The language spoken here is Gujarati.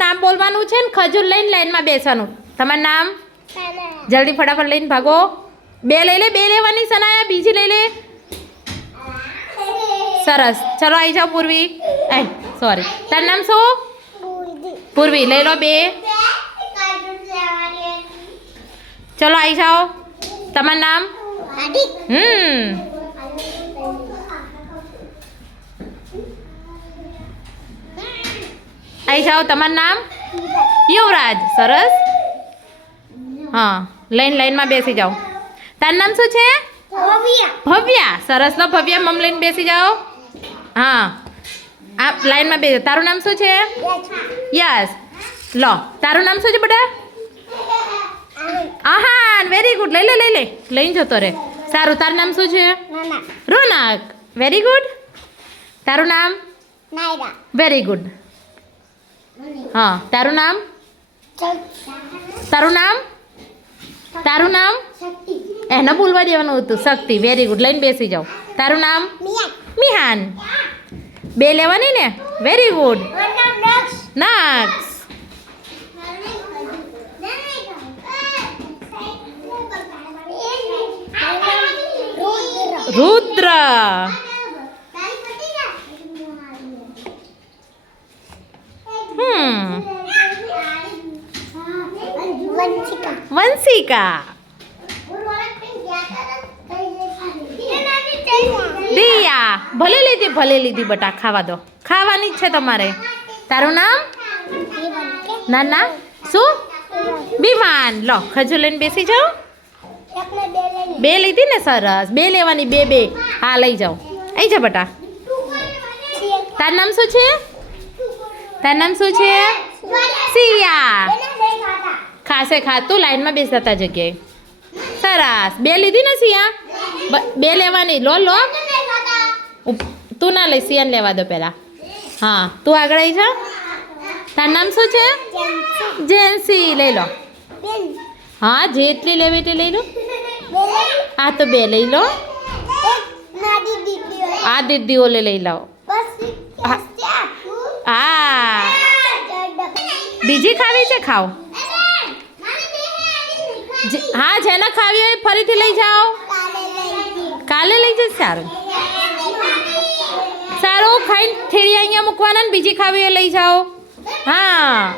નામ બોલવાનું છે ને ખજૂર લઈને લાઈનમાં બેસવાનું. તમારું નામ? જલ્દી ફટાફટ લઈને ભાગો. બે લઈ લે, બે લેવાની સનાયા, બીજી લઈ લે. સરસ, ચલો આવી જાઓ પૂર્વી. સોરી, તારું નામ શું? પૂર્વી. લઈ લો બે. ચલો આવી જાઓ. તમારું નામ? આવી જાઓ. તમારું નામ? યુવરાજ. સરસ. હા, લાઈનમાં બેસી જાઓ. તારું નામ શું છે? ભવ્યા. સરસ. લો ભવ્યા, મમ લઈને બેસી જાઓ. હા, આ લાઈનમાં બેસી. તારું નામ શું છે? યસ. લો, તારું નામ શું છે બેટા? આહાન. Very good. લઈ લે, લઈ લે, લઈને જતો રે. સારું. તારું નામ શું છે? રોનક. Very good. તારું નામ? Very good. હા, તારું નામ? તારું નામ? તારું નામ? એને બોલવા દેવાનું હતું. શક્તિ. Very good. લઈને બેસી જાઓ. તારું નામ? મિહાન. બે લેવાની ને? Very good. નક્ષ. રુદ્ર. વંશિકા. દિયા. ભલે લીધી બટા. ખાવા દો. ખાવાની જ છે તમારે. તારું નામ? ના શું? વિમાન. લો, ખજૂર લઈને બેસી જાઓ. બે લીધી ને? સરસ. બે લેવાની. બે. હા, લઈ જાઓ. આવી જા બટા. તારું નામ શું છે? તારું નામ શું છે? સિયા. ખાસે ખાતું લાઈનમાં બેસતા જગ્યાએ. સરસ. બે લીધી ને સિયા? બે લેવાની. લો. તું ના લઈ, સિયાને લેવા દો પહેલાં. હા, તું આગળ આવી જા. તારું નામ શું છે? જેન્સી. લઈ લો. હા, જેટલી લેવી એટલી લઈ લો. હા, તો બે લઈ લો. આ દીદીઓ લઈ લો. હા, બીજી ખાવી છે? ખાઓ. હા, જેને ખાવી હોય ફરીથી લઈ જાઓ. કાલે લઈ જશે. સારું. ખાઈને થેડી અહીંયા મૂકવાના ને બીજી ખાવી હોય લઈ જાઓ. હા.